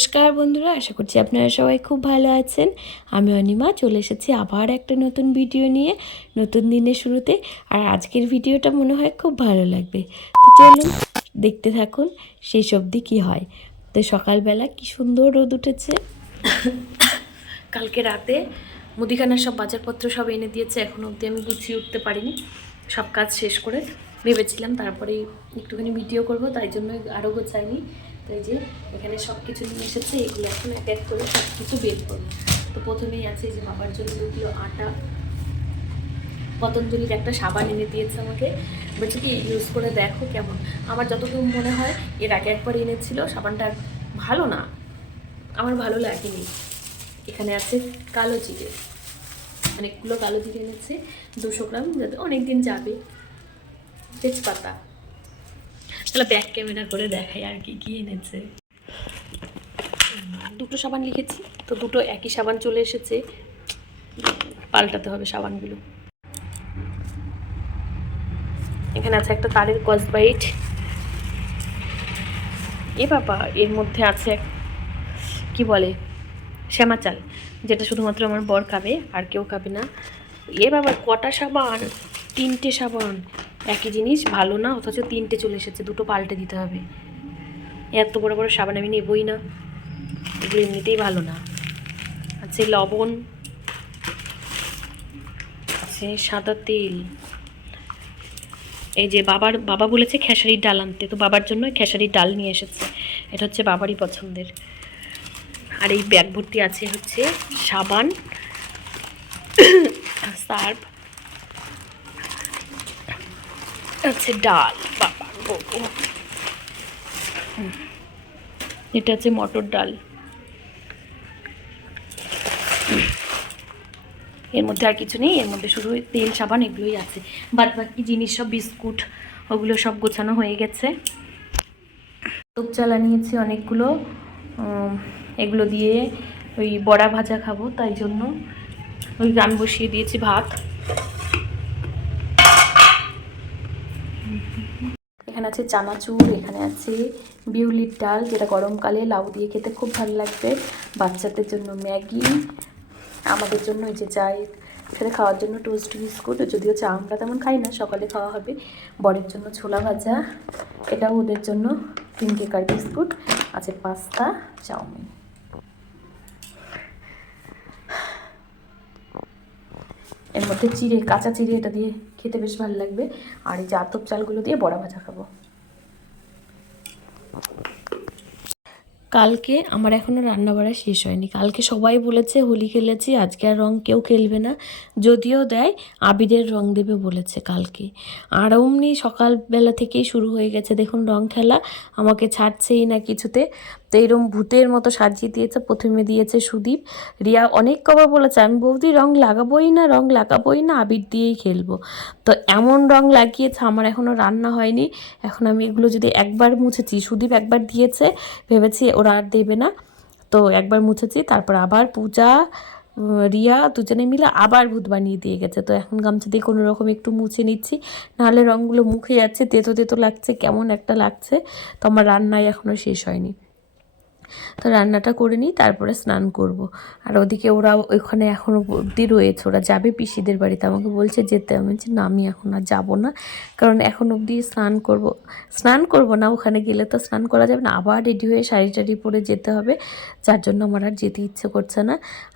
নমস্কার বন্ধুরা, আশা করছি আপনারা সবাই খুব ভালো আছেন। আমি অনিমা চলে এসেছি আবার একটা নতুন ভিডিও নিয়ে, নতুন দিনের শুরুতে। আর আজকের ভিডিওটা মনে হয় খুব ভালো লাগবে, তো চলুন দেখতে থাকুন সেই অবধি কী হয়। তো সকালবেলা কি সুন্দর রোদ উঠেছে। কালকে রাতে মুদিখানার সব বাজারপত্র সব এনে দিয়েছে, এখনও অবধি আমি গুছিয়ে উঠতে পারিনি। সব কাজ শেষ করে ভেবেছিলাম তারপরে একটুখানি ভিডিও করব, তাই জন্য আরও গোছাইনি। তো এই যে এখানে সব কিছু নিয়ে এসেছে, এগুলো এখন এক এক করে সব কিছু বের করবো। তো প্রথমেই আছে যে বাবার জন্য 2 কিলো আটা, পতঞ্জলির একটা সাবান এনে দিয়েছে আমাকে, বলছে কি ইউজ করে দেখো কেমন। আমার যতটুকু মনে হয় এর আগে একবার এনেছিল সাবানটা, ভালো না, আমার ভালো লাগেনি। এখানে আছে কালো জিরে, অনেকগুলো কালো জিরে এনেছে 200 গ্রাম, যাতে অনেক দিন যাবে। তেজপাতা, তাহলে ব্যাক ক্যামেরা করে দেখাই আর কি কি এনেছে। 2টো সাবান লিখেছি, তো 2টো একই সাবান চলে এসেছে, পাল্টাতে হবে সাবানগুলো। এখানে আছে একটা তারের কসবাইট। এ বাবা, এর মধ্যে আছে কি বলে শ্যামা চাল, যেটা শুধুমাত্র আমার বর খাবে, আর কেউ খাবে না। এ বাবা, কটা সাবান, 3টে সাবান, একই জিনিস ভালো না, অথচ 3টে চলে এসেছে, 2টো পাল্টে দিতে হবে। এত বড় বড় সাবান আমি নেবই না, এগুলো এমনিতেই ভালো না। আছে লবণ, আছে সাদা তেল। এই যে বাবা বলেছে খেসারির ডাল আনতে, তো বাবার জন্য খেসারির ডাল নিয়ে এসেছে, এটা হচ্ছে বাবারই পছন্দের। আর এই ব্যাগ ভর্তি আছে হচ্ছে সাবান, সার্ফ, আছে ডাল, বাবা এটা হচ্ছে মটর ডাল। এর মধ্যে আর কিছু নেই, এর মধ্যে শুধু তেল সাবান এগুলোই আছে। বাদ বাকি জিনিস সব বিস্কুট ওগুলো সব গোছানো হয়ে গেছে। দুধ চালা নিয়েছি অনেকগুলো, এগুলো দিয়ে ওই বড়া ভাজা খাবো, তাই জন্য ওই গান বসিয়ে দিয়েছি ভাত। এখানে আছে চানাচুর, এখানে আছে বিউলির ডাল, যেটা গরমকালে লাউ দিয়ে খেতে খুব ভালো লাগবে। বাচ্চাদের জন্য ম্যাগি, আমাদের জন্য এই যে চাই সাথে খাওয়ার জন্য টোস্ট বিস্কুট, যদিও চা আমরা তেমন খাই না, সকালে খাওয়া হবে। বরের জন্য ছোলা ভাজা, এটাও ওদের জন্য 3 কেকার বিস্কুট, আছে পাস্তা, চাউমিন। এর মধ্যে চিড়ে, কাঁচা চিড়ে, এটা দিয়ে খেতে বেশ ভালো লাগবে। আর এই যে আতপ চালগুলো দিয়ে বড়া ভাজা খাবো। কালকে আমার এখনও রান্না বাড়া শেষ হয়নি। কালকে সবাই বলেছে হোলি খেলেছি, আজকে আর রং কেউ খেলবে না, যদিও দেয় আবিরের রং দেবে বলেছে কালকে। আর অমনি সকালবেলা থেকেই শুরু হয়ে গেছে দেখুন রং খেলা, আমাকে ছাড়ছেই না কিছুতে। তো এরকম ভূতের মতো সাজিয়ে দিয়েছে, প্রথমে দিয়েছে সুদীপ। রিয়া অনেক কবার বলেছে আমি বৌদি রং লাগাবোই না, আবির দিয়েই খেলবো। তো এমন রং লাগিয়েছে, আমার এখনও রান্না হয়নি। এখন আমি এগুলো যদি একবার মুছেছি, সুদীপ একবার দিয়েছে, ভেবেছি ওরা আর দেবে না, তো একবার মুছেছি, তারপর আবার পূজা রিয়া দুজনে মিলে আবার ভূত বানিয়ে দিয়ে গেছে। তো এখন গামছা দিয়ে কোনো রকম একটু মুছে নিচ্ছি, নাহলে রঙগুলো মুখে যাচ্ছে, তেতো তেতো লাগছে, কেমন একটা লাগছে। তো আমার রান্নায় এখনও শেষ হয়নি, তো রান্নাটা করে নিই, তারপরে স্নান করব। আর ওদিকে ওরা ওইখানে এখনও অবধি রয়েছে, ওরা যাবে পিসিদের বাড়িতে, আমাকে বলছে যেতে। আমি বলছি না, আমি এখন আর যাবো না, কারণ এখন অবধি স্নান করব না, ওখানে গেলে তো স্নান করা যাবে না, আবার রেডি হয়ে শাড়ি টাড়ি পরে যেতে হবে, যার জন্য আমার আর যেতে ইচ্ছে করছে না।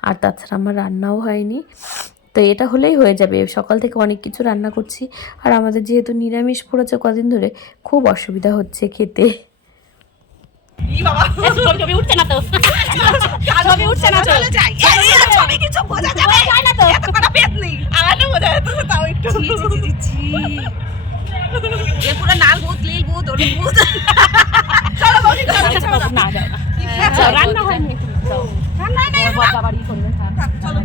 আর তাছাড়া আমার রান্নাও হয়নি, তো এটা হলেই হয়ে যাবে। সকাল থেকে অনেক কিছু রান্না করছি, আর আমাদের যেহেতু নিরামিষ পড়েছে কদিন ধরে, খুব অসুবিধা হচ্ছে খেতে। ছবি উঠছে না তো, ছবি উঠছে না, চলে যাই, ছবি কিছু বোঝা যায় না তো, এত কটা পেট নেই, আমার তো বোঝা যাচ্ছে তাও একটু। এ পুরো নাল ভূত, লীল ভূত, ওর ভূত। চলো বলি, চলো না, যাও না, রান্না হয়নি, রান্না নাই, বাবা বাড়ি করবে। চলো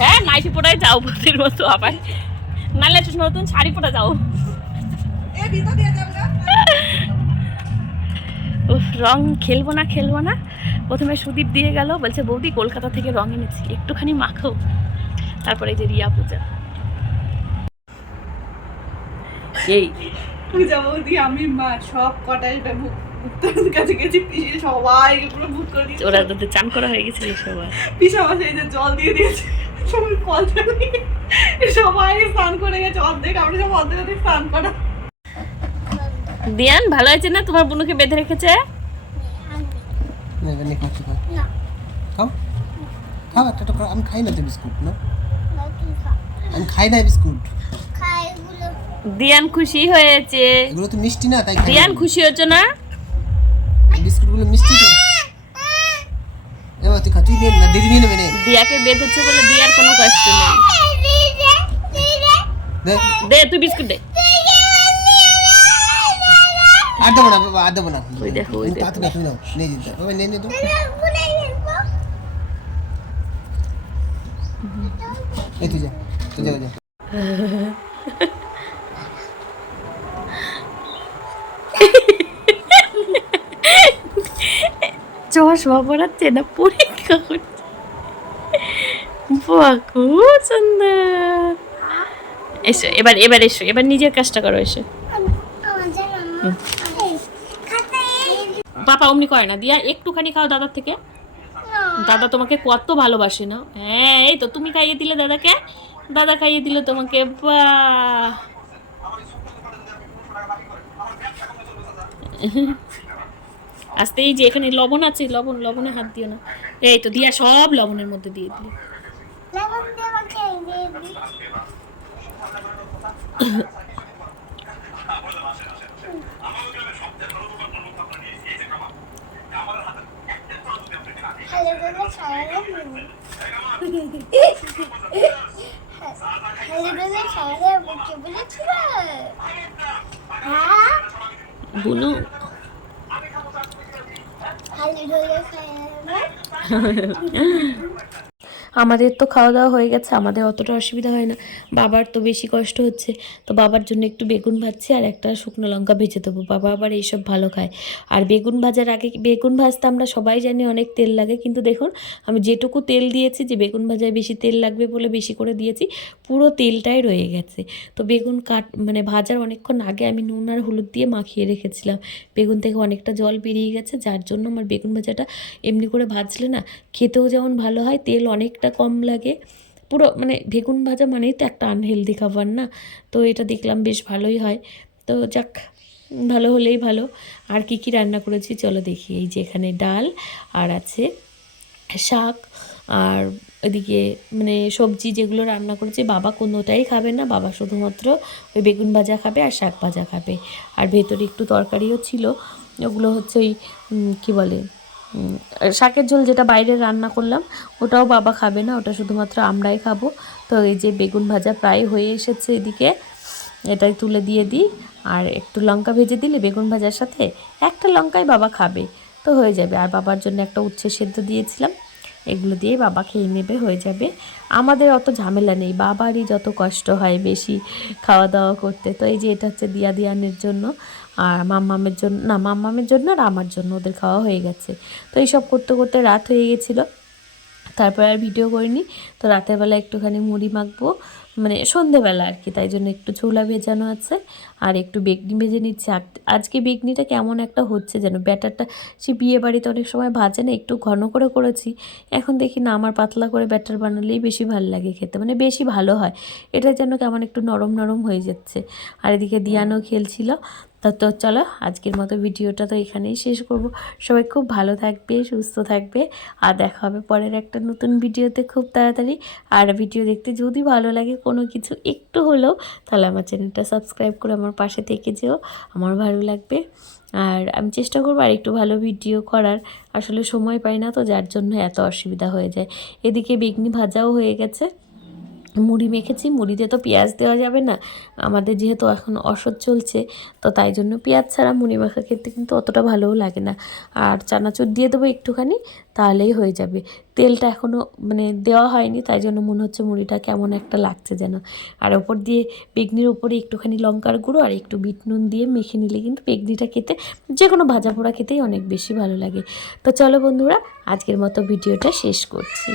হ্যাঁ, নাইটি পরাই যাও ভূতের মতো, আবার নালে নতুন শাড়ি পরে যাও। এ ভিতর দিয়ে যাবে না, রং খেলবো না। প্রথমে সুদীপ দিয়ে গেল, বলছে বৌদি কলকাতা থেকে রং এনেছি, একটুখানি মাখো। তারপরে এই যে রিয়া পূজা, এই পূজা বৌদি আমি মা সব কটাই উত্তরের কাছে গেছি, পিসি সবাইকে পুরো ভূত করে দিয়েছে। ওরা তো চান করা হয়ে গেছিল সবার। পিসা মাসে এই যে জল দিয়ে দিয়েছে, সবাই কল চালিয়ে সবাই স্নান করে গেছে, অর্ধেক আমরা সব অর্ধেক স্নান করা। দিয়ান ভালো হয়েছে না? তোমার বুনুকে বেঁধে রেখেছে? খাও খাও একটা তো আমি খাই না তো বিস্কুট না, আমি খাই না বিস্কুট। দিয়ান খুশি হয়েছে। এগুলো তো মিষ্টি না, তাই খাই দিয়ান না। খুশি হচ্ছে না? বিস্কুটগুলো মিষ্টি তো। এবার তুই খা, তুই নে না, দিদি নিয়ে নেবে নে। দিয়াকে বেঁধেছে বলে দিয়ার কোনো কষ্ট নেই। দে দে তুই বিস্কুট দে। আর দেবো না বাবা, আর দেবো না। ওই দেখো, ওই দেখো। পাতু না, তুমি নাও, নিয়ে যেতে বাবা, নিয়ে নে তো। এই তুই যা, তুই যা যা। চশমা পড়াচ্ছে না পরীক্ষা করছে। বাহ খুব সুন্দর। এসো এবার, এবার এসো, এবার নিজের কাজটা করো। এসো। পাপা অমনি করে না, দিয়া একটুখানি খাও দাদার থেকে। দাদা তোমাকে কত ভালোবাসে না? হ্যাঁ এই তো তুমি খাইয়ে দিলে দাদাকে, দাদা খাইয়ে দিল তোমাকে। বাহ আস্তে, এই যে এখানে লবণ আছে, লবণ, লবণে হাত দিও না। এই তো দিয়া সব লবণের মধ্যে দিয়ে দিলি। বুনু আমাদের তো খাওয়া দাওয়া হয়ে গেছে, আমাদের অতটা অসুবিধা হয় না। বাবার তো বেশি কষ্ট হচ্ছে, তো বাবার জন্য একটু বেগুন ভাজছি আর একটা শুকনো লঙ্কা ভেজে দেবো। বাবা আবার এইসব ভালো খায়। আর বেগুন ভাজার আগে, বেগুন ভাজতে আমরা সবাই জানি অনেক তেল লাগে, কিন্তু দেখুন আমি যেটুকু তেল দিয়েছি, যে বেগুন ভাজায় বেশি তেল লাগবে বলে বেশি করে দিয়েছি, পুরো তেলটাই রয়ে গেছে। তো বেগুন মানে ভাজার অনেকক্ষণ আগে আমি নুন আর হলুদ দিয়ে মাখিয়ে রেখেছিলাম। বেগুন থেকে অনেকটা জল বেরিয়ে গেছে, যার জন্য আমার বেগুন ভাজাটা এমনি করে ভাজলে না খেতেও যেমন ভালো হয়, তেল অনেকটা কম লাগে। পুরো মানে বেগুন ভাজা মানেই তো একটা আনহেলদি খাবার না, তো এটা দেখলাম বেশ ভালোই হয়। তো যাক, ভালো হলেই ভালো। আর কি কি রান্না করেছি চলো দেখি। এই যে এখানে ডাল আর আছে শাক, আর ওইদিকে মানে সবজি যেগুলো রান্না করেছি, বাবা কোনোটাই খাবে না, বাবা শুধুমাত্র ওই বেগুন ভাজা খাবে আর শাক ভাজা খাবে। আর ভেতরে একটু তরকারিও ছিল, ওগুলো হচ্ছে ওই কী বলে শাকের ঝোল, যেটা বাইরে রান্না করলাম, ওটাও বাবা খাবে না, ওটা শুধুমাত্র আমরাই খাবো। তো এই যে বেগুন ভাজা প্রায় হয়ে এসেছে, এদিকে এটাই তুলে দিয়ে দিই। আর একটু লঙ্কা ভেজে দিলে বেগুন ভাজার সাথে একটা লঙ্কাই বাবা খাবে, তো হয়ে যাবে। আর বাবার জন্য একটা উচ্ছে সেদ্ধ দিয়েছিলাম, এগুলো দিয়ে বাবা খেয়ে নেবে, হয়ে যাবে। আমাদের অত ঝামেলা নেই, বাবারই যত কষ্ট হয় বেশি খাওয়া দাওয়া করতে। তো এই যে এটা হচ্ছে দিয়ানের জন্য, আর মাম্মামের জন্য না, মাম্মামের জন্য আর আমার জন্য, ওদের খাওয়া হয়ে গেছে। তো এইসব করতে করতে রাত হয়ে গেছিলো, তারপর আর ভিডিও করিনি। তো রাতের বেলা একটুখানি মুড়ি মাখবো, মানে সন্ধেবেলা আর কি, তাই জন্য একটু ছোলা ভেজানো আছে আর একটু বেগনি ভেজে নিচ্ছে। আজকে বেগনিটা কেমন একটা হচ্ছে যেন, ব্যাটারটা সে বিয়ে বাড়িতে অনেক সময় ভাজে না, একটু ঘন করে করেছি, এখন দেখি না আমার পাতলা করে ব্যাটার বানালেই বেশি ভালো লাগে খেতে, মানে বেশি ভালো হয়। এটা যেন কেমন একটু নরম নরম হয়ে যাচ্ছে। আর এদিকে দিয়ানও খেলছিল। তো চলো আজকের মতো ভিডিওটা তো এখানেই শেষ করব। সবাই খুব ভালো থাকবে, সুস্থ থাকবে, আর দেখা হবে পরের একটা নতুন ভিডিওতে খুব তাড়াতাড়ি। আর ভিডিও দেখতে যদি ভালো লাগে কোনো কিছু একটু হলেও, তাহলে আমার চ্যানেলটা সাবস্ক্রাইব করে আমার পাশে থেকে যেও, আমার ভালো লাগবে। আর আমি চেষ্টা করবো আর একটু ভালো ভিডিও করার, আসলে সময় পাই না, তো যার জন্য এত অসুবিধা হয়ে যায়। এদিকে বেগনি ভাজাও হয়ে গেছে, মুড়ি মেখেছি, মুড়িতে তো পেঁয়াজ দেওয়া যাবে না, আমাদের যেহেতু এখন অসৎ চলছে, তো তাই জন্য পেঁয়াজ ছাড়া মুড়ি মাখা খেতে কিন্তু অতটা ভালোও লাগে না। আর চানাচুর দিয়ে দেবো একটুখানি, তাহলেই হয়ে যাবে। তেলটা এখনও মানে দেওয়া হয়নি, তাই জন্য মনে হচ্ছে মুড়িটা কেমন একটা লাগছে যেন। আর ওপর দিয়ে বেগনির ওপরে একটুখানি লঙ্কার গুঁড়ো আর একটু বিট নুন দিয়ে মেখে নিলে কিন্তু বেগনিটা খেতে, যে কোনো ভাজা পোড়া খেতেই অনেক বেশি ভালো লাগে। তো চলো বন্ধুরা, আজকের মতো ভিডিওটা শেষ করছি।